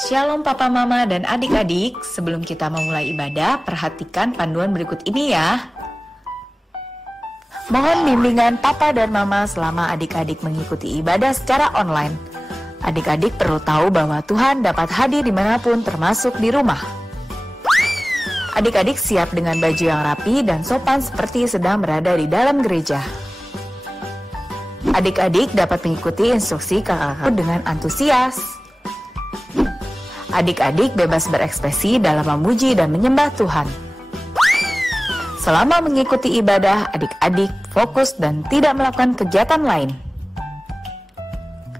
Shalom Papa Mama dan adik-adik, sebelum kita memulai ibadah, perhatikan panduan berikut ini ya. Mohon bimbingan Papa dan Mama selama adik-adik mengikuti ibadah secara online. Adik-adik perlu tahu bahwa Tuhan dapat hadir dimanapun termasuk di rumah. Adik-adik siap dengan baju yang rapi dan sopan seperti sedang berada di dalam gereja. Adik-adik dapat mengikuti instruksi kakak-kakak dengan antusias. Adik-adik bebas berekspresi dalam memuji dan menyembah Tuhan. Selama mengikuti ibadah, adik-adik fokus dan tidak melakukan kegiatan lain.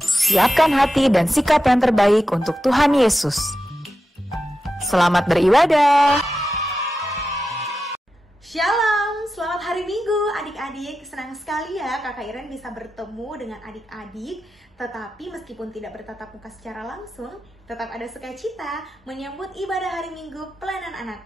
Siapkan hati dan sikap yang terbaik untuk Tuhan Yesus. Selamat beribadah. Shalom, selamat hari Minggu adik-adik. Senang sekali ya Kakak Iren bisa bertemu dengan adik-adik. Tetapi meskipun tidak bertatap muka secara langsung, tetap ada sukacita menyambut ibadah hari Minggu pelayanan anak.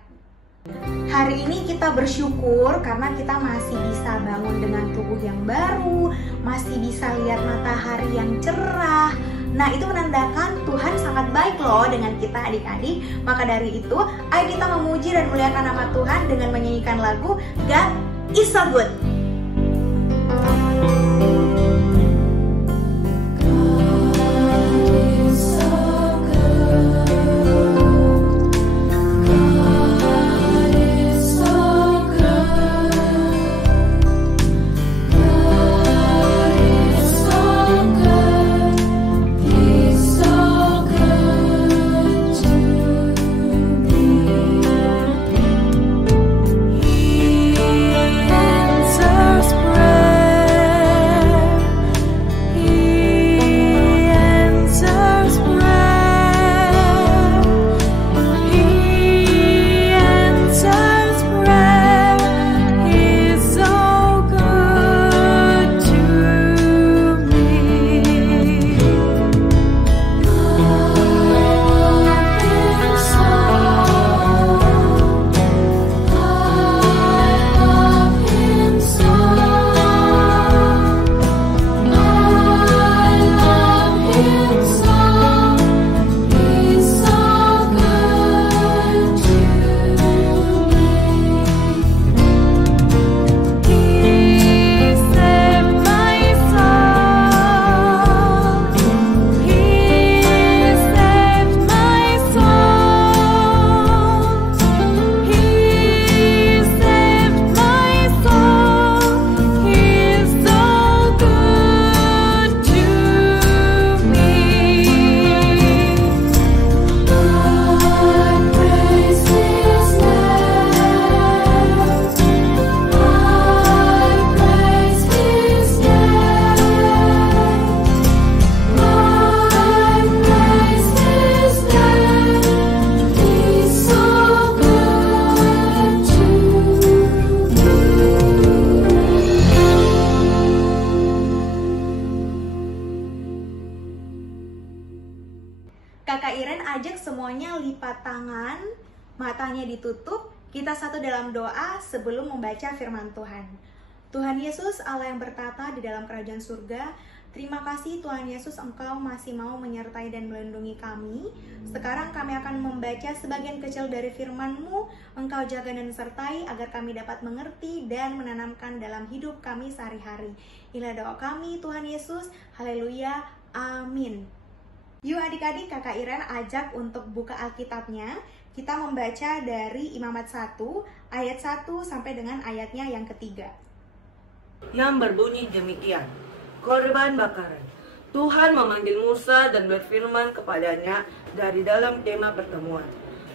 Hari ini kita bersyukur karena kita masih bisa bangun dengan tubuh yang baru, masih bisa lihat matahari yang cerah. Nah, itu menandakan Tuhan sangat baik loh dengan kita adik-adik. Maka dari itu, ayo kita memuji dan muliakan nama Tuhan dengan menyanyikan lagu God is so good. Kakak Iren ajak semuanya lipat tangan, matanya ditutup, kita satu dalam doa sebelum membaca firman Tuhan. Tuhan Yesus, Allah yang bertata di dalam kerajaan surga, terima kasih Tuhan Yesus, Engkau masih mau menyertai dan melindungi kami. Sekarang kami akan membaca sebagian kecil dari firman-Mu, Engkau jaga dan sertai agar kami dapat mengerti dan menanamkan dalam hidup kami sehari-hari. Inilah doa kami Tuhan Yesus, haleluya, amin. Yuk adik-adik, Kakak Iren ajak untuk buka Alkitabnya. Kita membaca dari Imamat 1, ayat 1 sampai dengan ayatnya yang ketiga. Yang berbunyi demikian, korban bakaran. Tuhan memanggil Musa dan berfirman kepadanya dari dalam kemah pertemuan.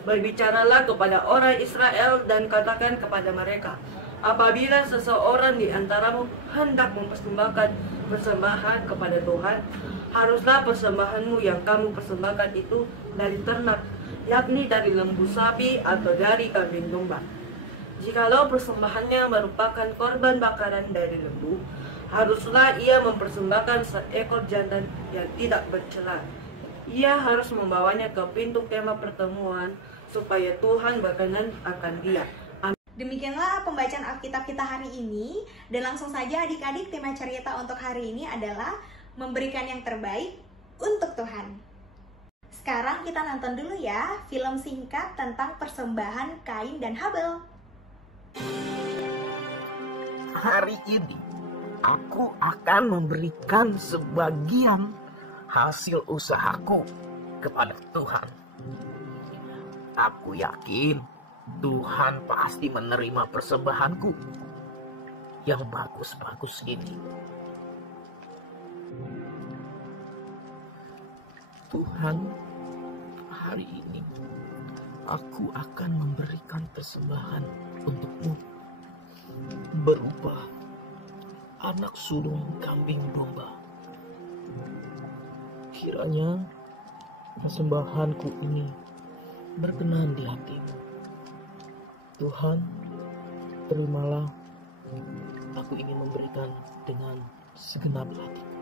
Berbicaralah kepada orang Israel dan katakan kepada mereka, apabila seseorang di antaramu hendak mempersembahkan persembahan kepada Tuhan, haruslah persembahanmu yang kamu persembahkan itu dari ternak, yakni dari lembu sapi atau dari kambing domba. Jikalau persembahannya merupakan korban bakaran dari lembu, haruslah ia mempersembahkan seekor jantan yang tidak bercela. Ia harus membawanya ke pintu kemah pertemuan, supaya Tuhan berkenan akan dia. Demikianlah pembacaan Alkitab kita hari ini. Dan langsung saja adik-adik, tema cerita untuk hari ini adalah memberikan yang terbaik untuk Tuhan. Sekarang kita nonton dulu ya film singkat tentang persembahan Kain dan Habel. Hari ini aku akan memberikan sebagian hasil usahaku kepada Tuhan. Aku yakin Tuhan pasti menerima persembahanku yang bagus-bagus ini. Tuhan, hari ini aku akan memberikan persembahan untukmu berupa anak sulung kambing domba. Kiranya persembahanku ini berkenan di hatimu. Tuhan, terimalah. Aku ingin memberikan dengan segenap hatiku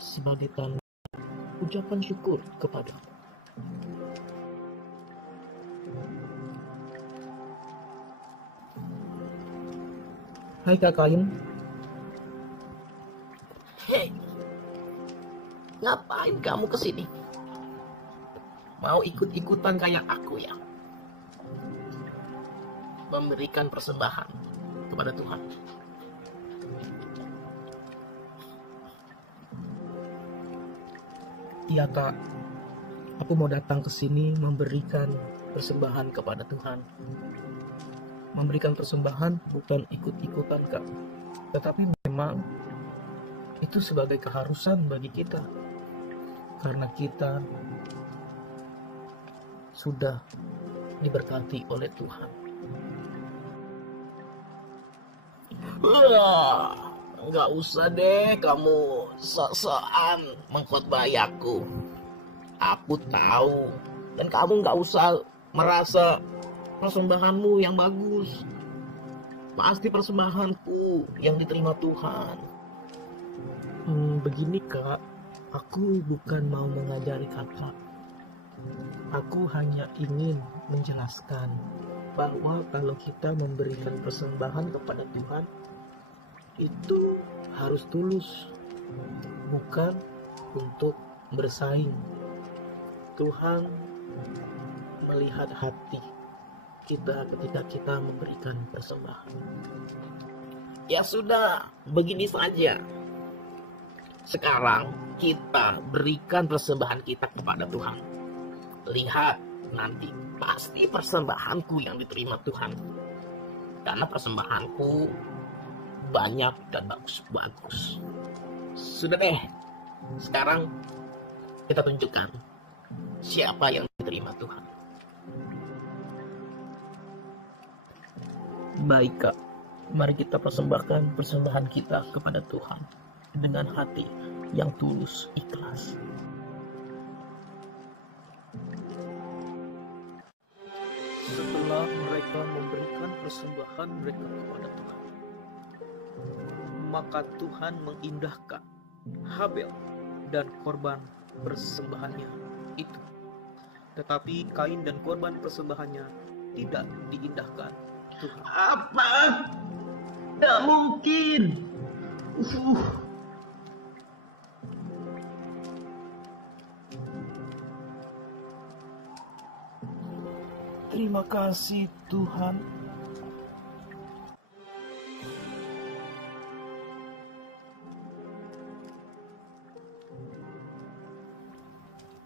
sebagai tanda ucapan syukur kepadamu. Hai Kak Kain. Hei, ngapain kamu kesini? Mau ikut-ikutan kayak aku ya? Memberikan persembahan kepada Tuhan. Iya Kak, aku mau datang ke sini memberikan persembahan kepada Tuhan. Memberikan persembahan bukan ikut-ikutan Kak, tetapi memang itu sebagai keharusan bagi kita. Karena kita sudah diberkati oleh Tuhan. Wah, nggak usah deh kamu sok-sokan mengkhotbahi aku. Aku tahu. Dan kamu nggak usah merasa persembahanmu yang bagus. Pasti persembahanku yang diterima Tuhan. Begini Kak, aku bukan mau mengajari kakak. Aku hanya ingin menjelaskan bahwa kalau kita memberikan persembahan kepada Tuhan, itu harus tulus, bukan untuk bersaing. Tuhan melihat hati kita ketika kita memberikan persembahan. Ya sudah, begini saja. Sekarang kita berikan persembahan kita kepada Tuhan. Lihat, nanti pasti persembahanku yang diterima Tuhan. Karena persembahanku banyak dan bagus-bagus. Sudah deh, sekarang kita tunjukkan siapa yang diterima Tuhan. Baik Kak, mari kita persembahkan persembahan kita kepada Tuhan dengan hati yang tulus, ikhlas. Setelah mereka memberikan persembahan mereka kepada Tuhan, maka Tuhan mengindahkan Habel dan korban persembahannya itu. Tetapi Kain dan korban persembahannya tidak diindahkan Tuhan. Apa? Tidak mungkin. Terima kasih Tuhan.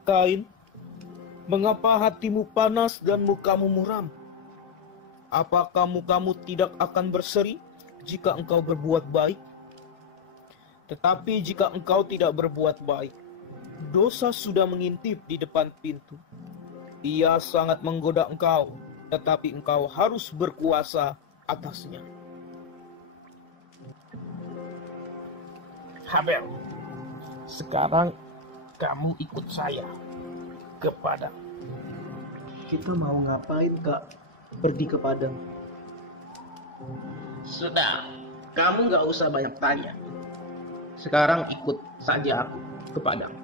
Kain, mengapa hatimu panas dan mukamu muram? Apakah mukamu tidak akan berseri jika engkau berbuat baik? Tetapi jika engkau tidak berbuat baik, dosa sudah mengintip di depan pintu. Ia sangat menggoda engkau, tetapi engkau harus berkuasa atasnya. Habel, sekarang kamu ikut saya ke padang. Kita mau ngapain Kak? Pergi ke padang. Sudah, kamu gak usah banyak tanya. Sekarang ikut saja aku ke padang.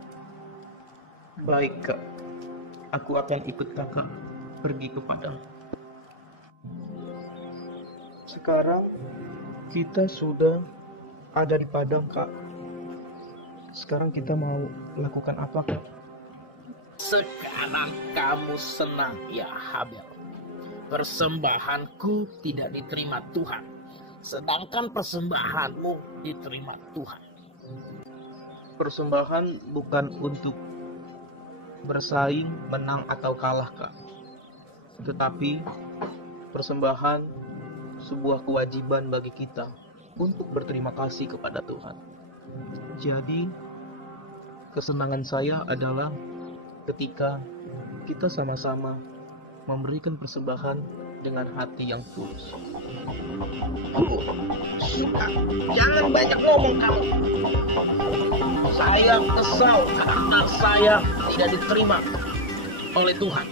Baik Kak, aku akan ikut kakak pergi ke padang. Sekarang kita sudah ada di padang Kak. Sekarang kita mau lakukan apa Kak? Sekarang kamu senang ya Habel. Persembahanku tidak diterima Tuhan, sedangkan persembahanmu diterima Tuhan. Persembahan bukan untuk bersaing, menang atau kalah, Kak. Tetapi persembahan sebuah kewajiban bagi kita untuk berterima kasih kepada Tuhan. Jadi, kesenangan saya adalah ketika kita sama-sama memberikan persembahan dengan hati yang tulus. Jangan banyak ngomong kamu. Saya kesal karena saya tidak diterima oleh Tuhan.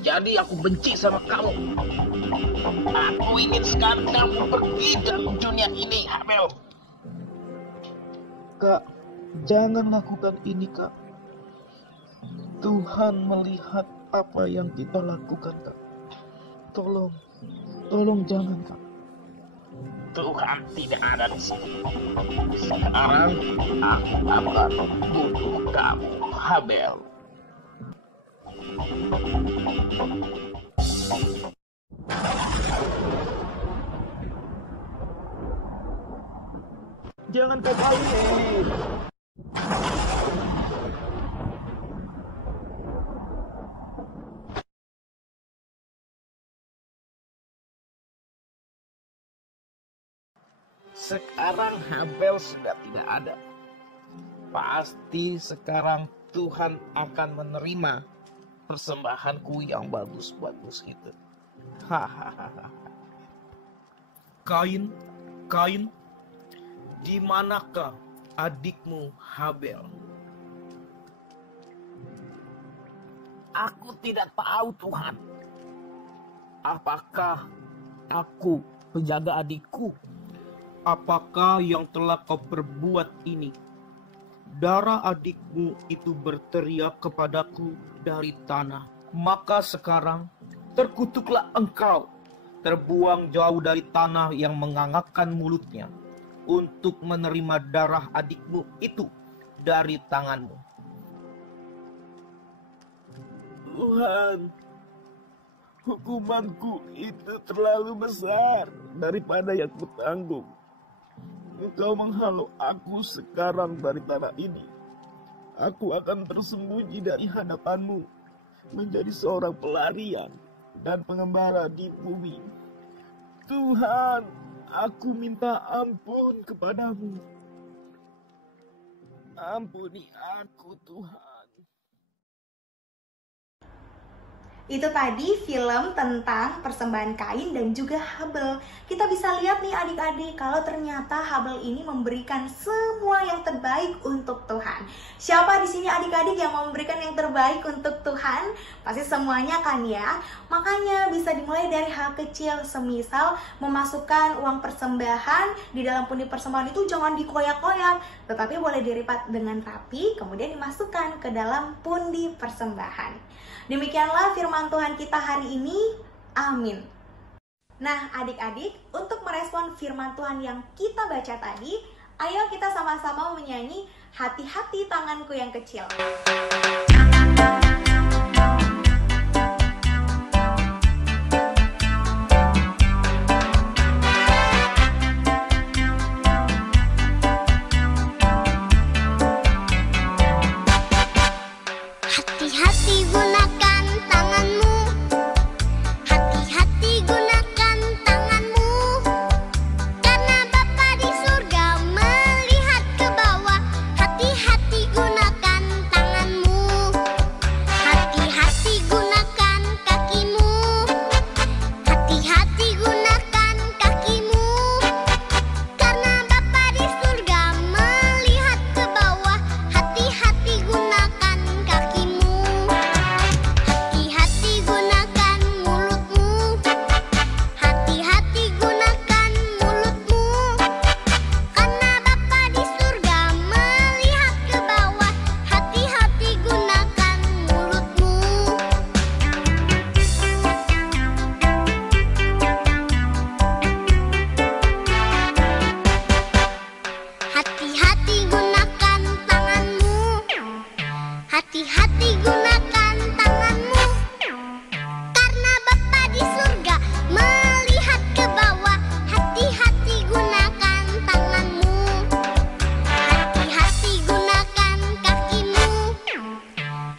Jadi aku benci sama kamu. Aku ingin sekali kamu pergi dari dunia ini, Habel. Kak, jangan lakukan ini, Kak. Tuhan melihat apa yang kita lakukan, Kak. Tolong jangan, Kak. Tuhan tidak ada di sini. Sekarang aku akan bunuh kamu, Habel. Jangan kau kabur. Sekarang Habel sudah tidak ada. Pasti sekarang Tuhan akan menerima persembahanku yang bagus-bagus itu. Hahaha. Kain, di manakah adikmu Habel? Aku tidak tahu, Tuhan. Apakah aku penjaga adikku? Apakah yang telah kau perbuat ini? Darah adikmu itu berteriak kepadaku dari tanah. Maka sekarang terkutuklah engkau, terbuang jauh dari tanah yang mengangakkan mulutnya, untuk menerima darah adikmu itu dari tanganmu. Tuhan, hukumanku itu terlalu besar daripada yang kutanggung. Engkau menghalau aku sekarang dari tanah ini. Aku akan tersembunyi dari hadapanmu, menjadi seorang pelarian dan pengembara di bumi. Tuhan, aku minta ampun kepadamu. Ampuni aku, Tuhan. Itu tadi film tentang persembahan Kain dan juga Habel. Kita bisa lihat nih adik-adik, kalau ternyata Habel ini memberikan semua yang terbaik untuk Tuhan. Siapa di sini adik-adik yang mau memberikan yang terbaik untuk Tuhan? Pasti semuanya kan ya. Makanya bisa dimulai dari hal kecil, semisal memasukkan uang persembahan di dalam pundi persembahan itu jangan dikoyak-koyak, tetapi boleh dilipat dengan rapi, kemudian dimasukkan ke dalam pundi persembahan. Demikianlah firman Tuhan kita hari ini. Amin. Nah, adik-adik, untuk merespon firman Tuhan yang kita baca tadi, ayo kita sama-sama menyanyi "Hati-hati tanganku yang kecil". Hati-hati gunakan tanganmu, hati-hati gunakan tanganmu, karena Bapa di surga melihat ke bawah. Hati-hati gunakan tanganmu, hati-hati gunakan kakimu, hati-hati gunakan kakimu, karena Bapa di surga melihat ke bawah. Hati-hati gunakan kakimu. Hati-hati gunakan tanganmu, karena Bapa di surga melihat ke bawah. Hati-hati gunakan tanganmu, hati-hati gunakan kakimu,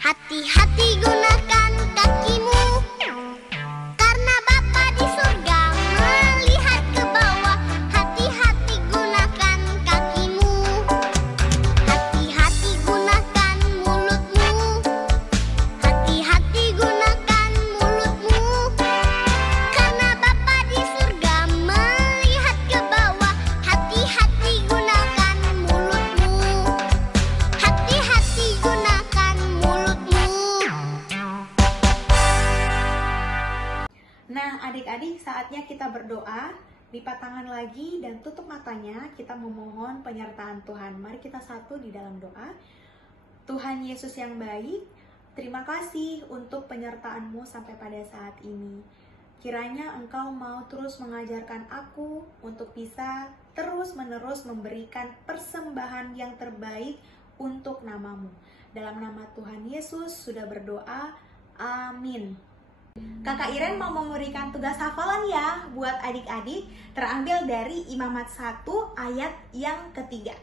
hati-hati gunakan kakimu, karena Bapa di surga melihat ke bawah. Hati-hati gunakan kakimu, hati-hati gunakan mulutmu, hati-hati gunakan mulutmu, karena Bapa di surga melihat ke bawah. Hati-hati gunakan mulutmu, hati-hati gunakan mulutmu. Nah, adik-adik, saatnya kita berdoa. Lipat tangan lagi dan tutup matanya. Kita memohon penyertaan Tuhan. Mari kita satu di dalam doa. Tuhan Yesus yang baik, terima kasih untuk penyertaan-Mu sampai pada saat ini. Kiranya Engkau mau terus mengajarkan aku untuk bisa terus-menerus memberikan persembahan yang terbaik untuk nama-Mu. Dalam nama Tuhan Yesus sudah berdoa. Amin. Kakak Iren mau memberikan tugas hafalan ya buat adik-adik, terambil dari Imamat 1 ayat yang ketiga.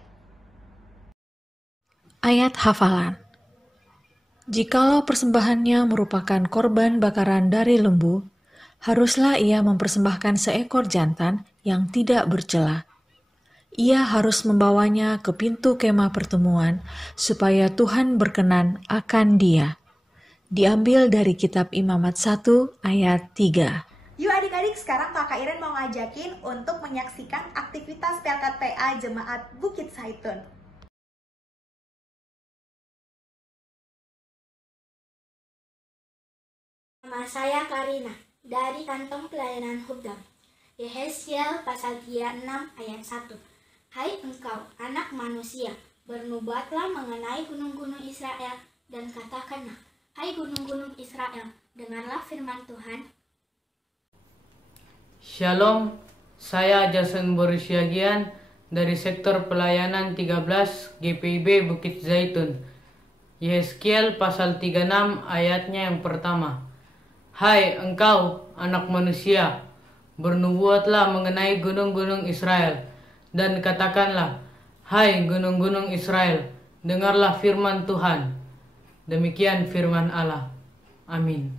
Ayat hafalan. Jikalau persembahannya merupakan korban bakaran dari lembu, haruslah ia mempersembahkan seekor jantan yang tidak bercela. Ia harus membawanya ke pintu kemah pertemuan, supaya Tuhan berkenan akan dia. Diambil dari kitab Imamat 1 ayat 3. Yuk adik-adik, sekarang Kakak Iren mau ngajakin untuk menyaksikan aktivitas PLKTA Jemaat Bukit Zaitun. Nama saya Karina, dari Kantong Pelayanan Hubdam. Yehezkiel pasal 36 ayat 1. Hai engkau, anak manusia, bernubuatlah mengenai gunung-gunung Israel, dan katakanlah, hai gunung-gunung Israel, dengarlah firman Tuhan. Shalom, saya Jason Borusyagian dari sektor pelayanan 13 GPIB Bukit Zaitun. Yehezkiel pasal 36 ayatnya yang pertama. Hai engkau anak manusia, bernubuatlah mengenai gunung-gunung Israel, dan katakanlah, hai gunung-gunung Israel, dengarlah firman Tuhan. Demikian firman Allah. Amin.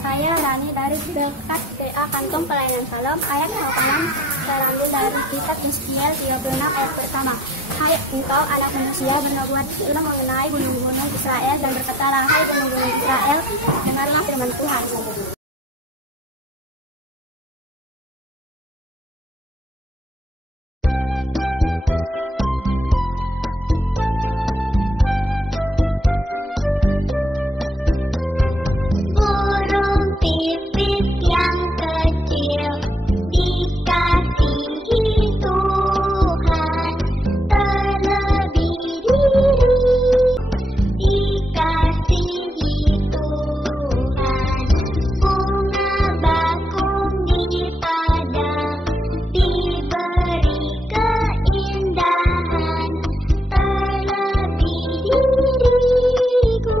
Saya Rani dari PLKTA Kantong Pelayanan Salam. Ayat hafalan terambil dari kitab Yehezkiel 36 ayat pertama. Hai engkau anak manusia, bernubuatlah mengenai gunung-gunung Israel, dan berkatalah, hai gunung-gunung Israel, dengarlah firman Tuhan. Burung pipit yang kecil dikasihi Tuhan, terlebih diri dikasihi Tuhan. Bunga bakung di padang diberi keindahan, terlebih diriku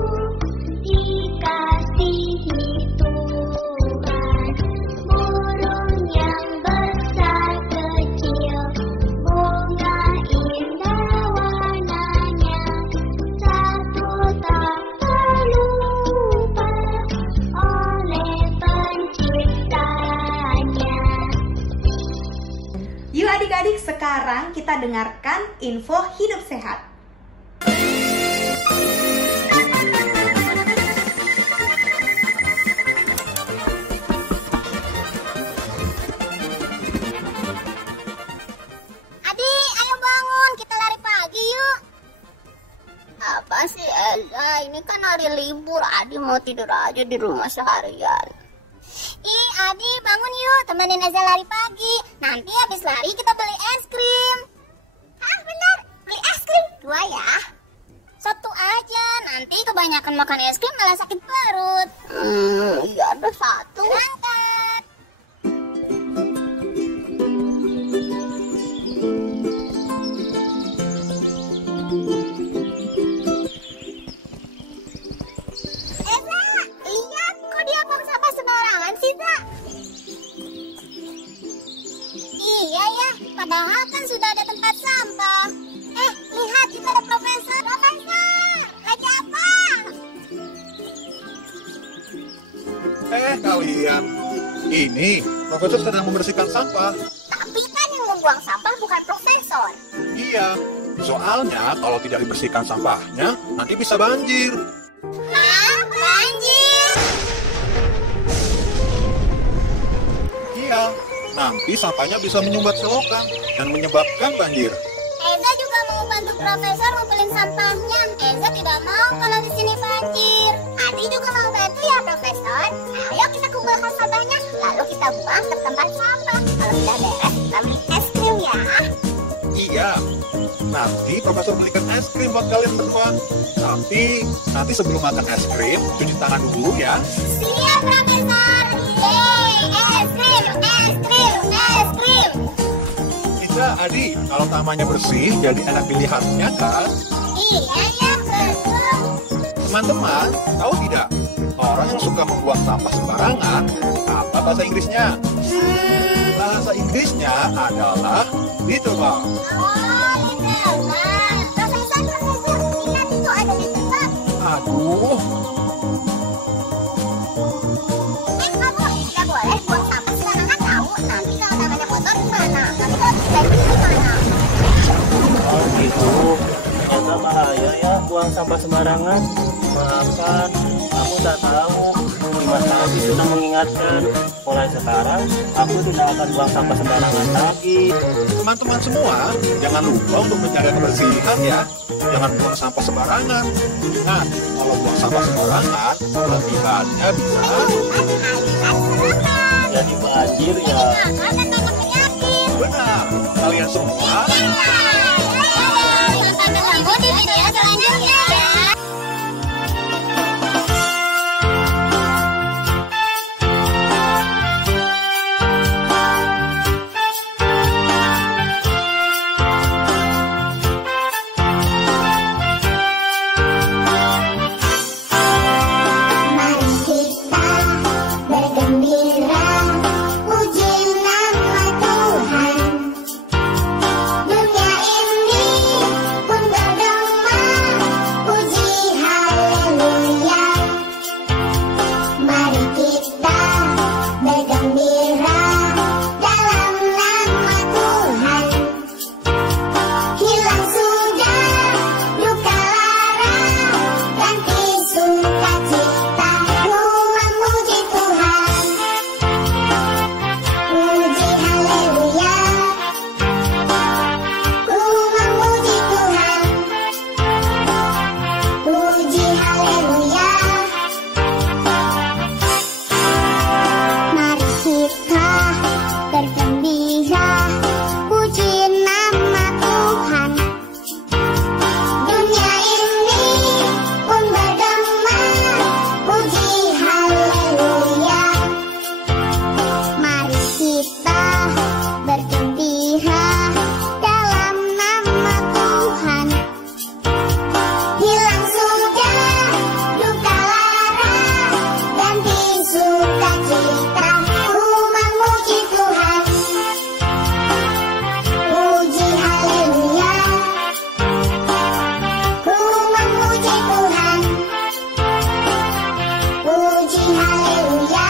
dikasihi Tuhan. Burung yang besar kecil, bunga indah warnanya, satu tak terlupa oleh penciptanya. Yuk adik-adik, sekarang kita dengarkan info hidup sehat. Adik, ayo bangun, kita lari pagi yuk. Apa sih Elza, ini kan hari libur, Adi mau tidur aja di rumah seharian. Ih Adi, bangun yuk, temenin Elza lari pagi. Nanti habis lari kita beli es krim. Hah benar, beli es krim? 2 ya? 1 aja, nanti kebanyakan makan es krim malah sakit perut. Iya ada 1. Berangkat. kalian. Ini profesor sedang membersihkan sampah. Tapi kan yang membuang sampah bukan profesor. Iya, soalnya kalau tidak dibersihkan sampahnya, nanti bisa banjir. Hah? Banjir? Iya, nanti sampahnya bisa menyumbat selokan dan menyebabkan banjir. Eza juga mau bantu profesor ngumpulin sampahnya. Eza tidak mau kalau di sini banjir. Adi juga mau bantu ya profesor. Ayo kita kumpulkan sampahnya, lalu kita buang ke tempat sampah. Kalau sudah beres, kita beli es krim ya. Iya, nanti profesor belikan es krim buat kalian berdua. Tapi nanti sebelum makan es krim, cuci tangan dulu ya. Siap profesor. Yeay, es krim, es krim, es krim. Bisa, Adi, kalau tamannya bersih, jadi enak dilihatnya kan? Iya ya, betul. Teman-teman, tahu tidak? Orang yang suka membuang sampah sembarangan, apa bahasa Inggrisnya? Bahasa Inggrisnya adalah litterbug. Oh, litterbug. Profesor, ingat itu ada litterbug. Aduh, Kamu tidak boleh buang sampah sembarangan tahu. Nanti kalau tangannya kotor gimana? Nanti kalau dibanjir gimana? Oh gitu, ternyata bahaya ya buang sampah sembarangan. Maafkan, aku tak tahu. Mas Aldi sudah mengingatkan. Mulai sekarang, aku tidak akan buang sampah sembarangan lagi. teman-teman semua, jangan lupa untuk menjaga kebersihan ya. Jangan buang sampah sembarangan. Ingat, kalau buang sampah sembarangan, kelebihannya bisa Jadi banjir ya. benar. Kalian semua Sampai ketemu di video selanjutnya ya. Mari kita bergembira, puji nama Tuhan. Dunia ini pun bergema, puji haleluya. Mari kita bergembira dalam nama Tuhan. Hilang sudah duka lara, ganti sukacita. Ku memuji Tuhan, puji haleluya. Ku memuji Tuhan, puji haleluya. Mari kita bergembira, puji nama Tuhan. Dunia ini pun bergema, puji haleluya. Mari kita bergembira dalam nama Tuhan. Hilang sudah duka lara, ganti sukacita. Ku memuji Tuhan, puji haleluya. Ku memuji Tuhan, puji haleluya.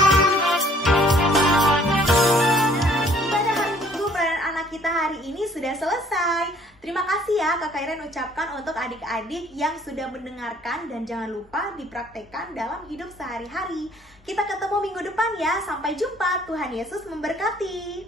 Ibadah hari Minggu pelayanan anak kita hari ini sudah selesai. Terima kasih ya Kakak Iren ucapkan untuk adik-adik yang sudah mendengarkan dan jangan lupa dipraktekkan dalam hidup sehari-hari. Kita ketemu minggu depan ya. Sampai jumpa. Tuhan Yesus memberkati.